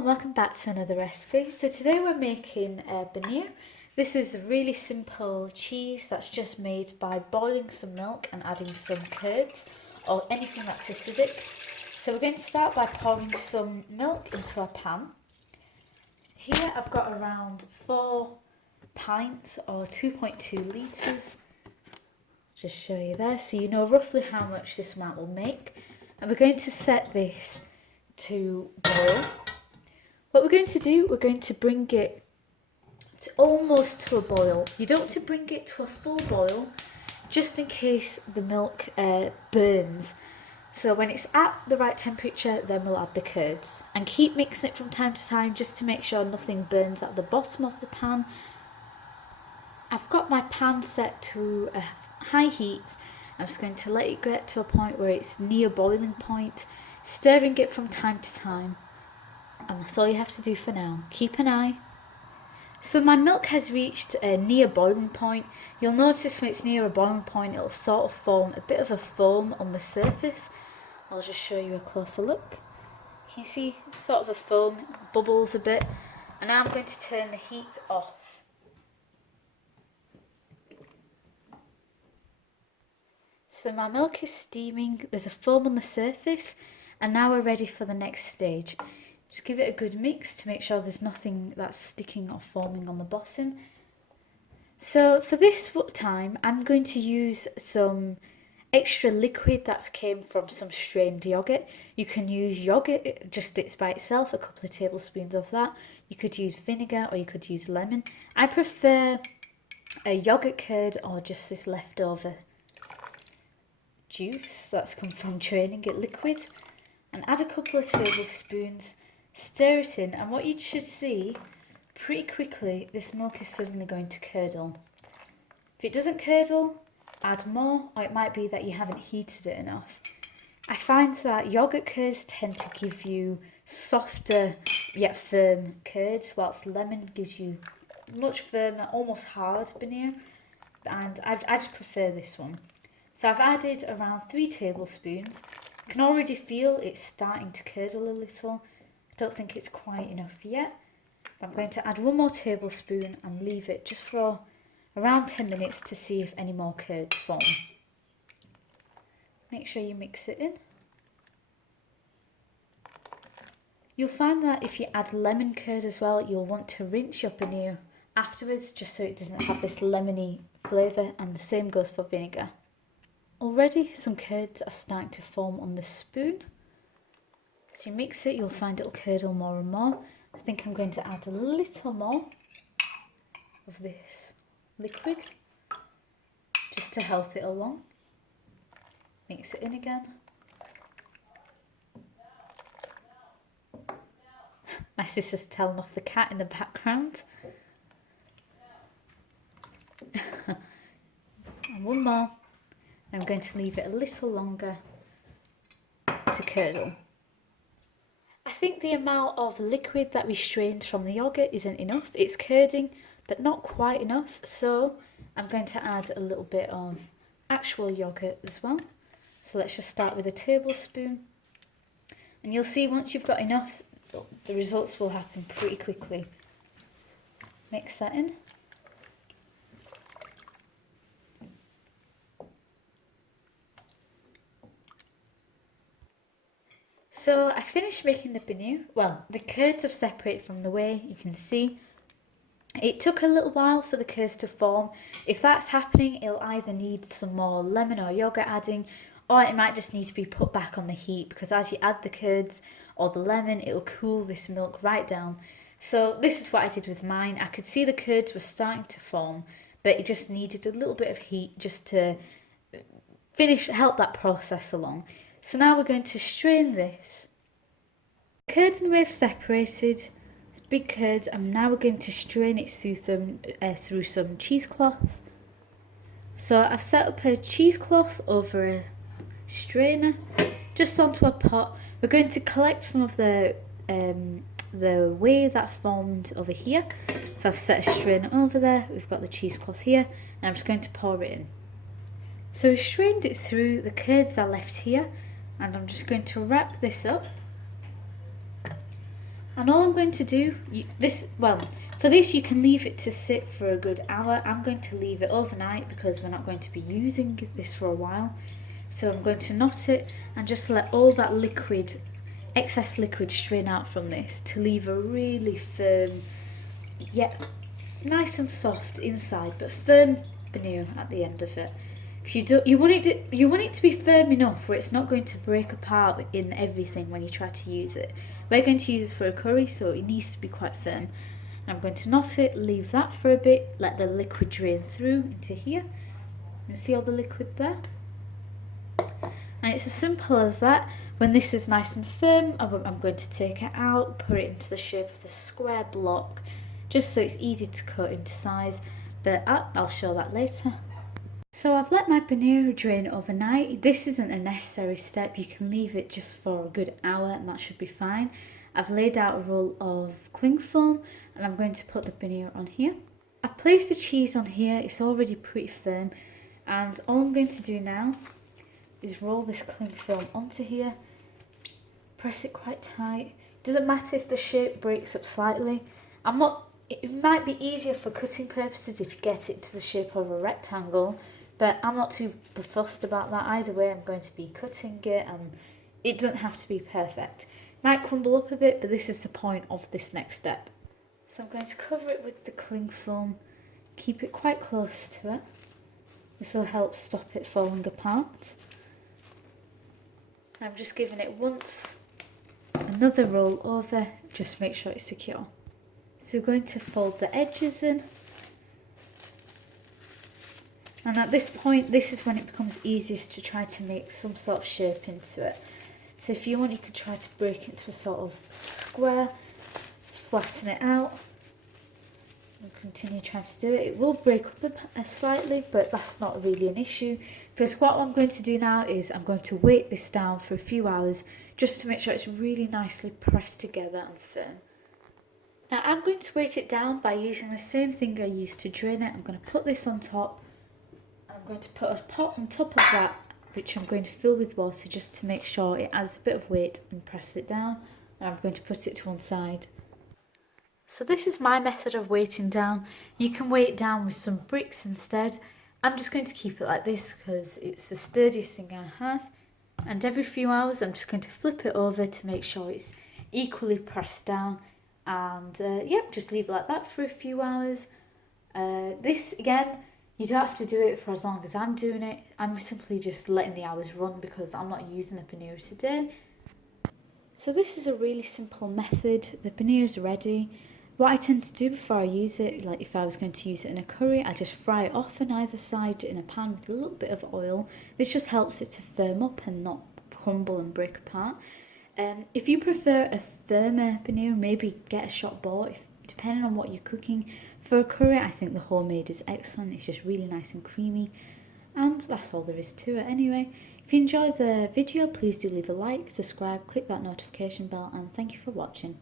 and welcome back to another recipe. So today we're making paneer. This is a really simple cheese that's just made by boiling some milk and adding some curds or anything that's acidic. So we're going to start by pouring some milk into a pan. Here I've got around 4 pints or 2.2 litres. Just show you there so you know roughly how much this amount will make. And we're going to set this to boil. What we're going to do, we're going to bring it to almost to a boil. You don't want to bring it to a full boil, just in case the milk burns. So when it's at the right temperature, then we'll add the curds. And keep mixing it from time to time, just to make sure nothing burns at the bottom of the pan. I've got my pan set to a high heat. I'm just going to let it get to a point where it's near boiling point, stirring it from time to time. And that's all you have to do for now. Keep an eye. So my milk has reached a near boiling point. You'll notice when it's near a boiling point, it'll sort of form a bit of a foam on the surface. I'll just show you a closer look. You can see sort of a foam, bubbles a bit. And now I'm going to turn the heat off. So my milk is steaming, there's a foam on the surface, and now we're ready for the next stage. Just give it a good mix to make sure there's nothing that's sticking or forming on the bottom. So for this time, I'm going to use some extra liquid that came from some strained yogurt. You can use yogurt, just it's by itself, a couple of tablespoons of that. You could use vinegar or you could use lemon. I prefer a yogurt curd or just this leftover juice that's come from draining it liquid, and add a couple of tablespoons, stir it in, and what you should see pretty quickly, this milk is suddenly going to curdle. If it doesn't curdle, add more, or it might be that you haven't heated it enough. I find that yogurt curds tend to give you softer yet firm curds, whilst lemon gives you much firmer, almost hard paneer, and I just prefer this one. So I've added around 3 tablespoons. I can already feel it's starting to curdle a little. I don't think it's quite enough yet. But I'm going to add 1 more tablespoon and leave it just for around 10 minutes to see if any more curds form. Make sure you mix it in. You'll find that if you add lemon curd as well, you'll want to rinse your paneer afterwards just so it doesn't have this lemony flavour, and the same goes for vinegar. Already some curds are starting to form on the spoon. As you mix it, you'll find it'll curdle more and more. I think I'm going to add a little more of this liquid just to help it along. Mix it in again. My sister's telling off the cat in the background. And 1 more. I'm going to leave it a little longer to curdle. I think the amount of liquid that we strained from the yogurt isn't enough. It's curding, but not quite enough. So I'm going to add a little bit of actual yogurt as well. So let's just start with a tablespoon. And you'll see once you've got enough, the results will happen pretty quickly. Mix that in. So I finished making the paneer. Well, the curds have separated from the whey, you can see. It took a little while for the curds to form. If that's happening, it'll either need some more lemon or yogurt adding, or it might just need to be put back on the heat, because as you add the curds or the lemon, it'll cool this milk right down. So this is what I did with mine. I could see the curds were starting to form, but it just needed a little bit of heat just to help that process along. So now we're going to strain this. The curds and the whey have separated. It's big curds, and now we're going to strain it through some cheesecloth. So I've set up a cheesecloth over a strainer, just onto a pot. We're going to collect some of the whey that formed over here. So I've set a strainer over there. We've got the cheesecloth here, and I'm just going to pour it in. So we've strained it through. The curds are left here, and I'm just going to wrap this up. And all I'm going to do, for this you can leave it to sit for a good hour. I'm going to leave it overnight because we're not going to be using this for a while. So I'm going to knot it and just let all that liquid, excess liquid, strain out from this to leave a really firm, yet nice and soft inside, but firm paneer at the end of it. You want it to be firm enough where it's not going to break apart in everything when you try to use it. We're going to use this for a curry, so it needs to be quite firm. And I'm going to knot it, leave that for a bit, let the liquid drain through into here. You see all the liquid there? And it's as simple as that. When this is nice and firm, I'm going to take it out, put it into the shape of a square block, just so it's easy to cut into size, but I'll show that later. So I've let my paneer drain overnight. This isn't a necessary step, you can leave it just for a good hour and that should be fine. I've laid out a roll of cling film and I'm going to put the paneer on here. I've placed the cheese on here, it's already pretty firm, and all I'm going to do now is roll this cling film onto here, press it quite tight. Doesn't matter if the shape breaks up slightly. It might be easier for cutting purposes if you get it to the shape of a rectangle, but I'm not too fussed about that. Either way, I'm going to be cutting it and it doesn't have to be perfect. It might crumble up a bit, but this is the point of this next step. So I'm going to cover it with the cling film, keep it quite close to it. This will help stop it falling apart. I'm just giving it once, another roll over, just make sure it's secure. So we're going to fold the edges in. And at this point, this is when it becomes easiest to try to make some sort of shape into it. So if you want, you could try to break it into a sort of square, flatten it out, and continue trying to do it. It will break up slightly, but that's not really an issue. Because what I'm going to do now is I'm going to weight this down for a few hours just to make sure it's really nicely pressed together and firm. Now I'm going to weight it down by using the same thing I used to drain it. I'm going to put this on top. I'm going to put a pot on top of that, which I'm going to fill with water just to make sure it adds a bit of weight and press it down. And I'm going to put it to one side. So this is my method of weighting down. You can weigh it down with some bricks instead. I'm just going to keep it like this because it's the sturdiest thing I have. And every few hours I'm just going to flip it over to make sure it's equally pressed down. And just leave it like that for a few hours. This again, you don't have to do it for as long as I'm doing it. I'm simply just letting the hours run because I'm not using a paneer today. So this is a really simple method. The paneer is ready. What I tend to do before I use it, like if I was going to use it in a curry, I just fry it off on either side in a pan with a little bit of oil. This just helps it to firm up and not crumble and break apart. If you prefer a firmer paneer, maybe get a shop bought, depending on what you're cooking. For a curry, I think the homemade is excellent. It's just really nice and creamy. And that's all there is to it anyway. If you enjoyed the video, please do leave a like, subscribe, click that notification bell, and thank you for watching.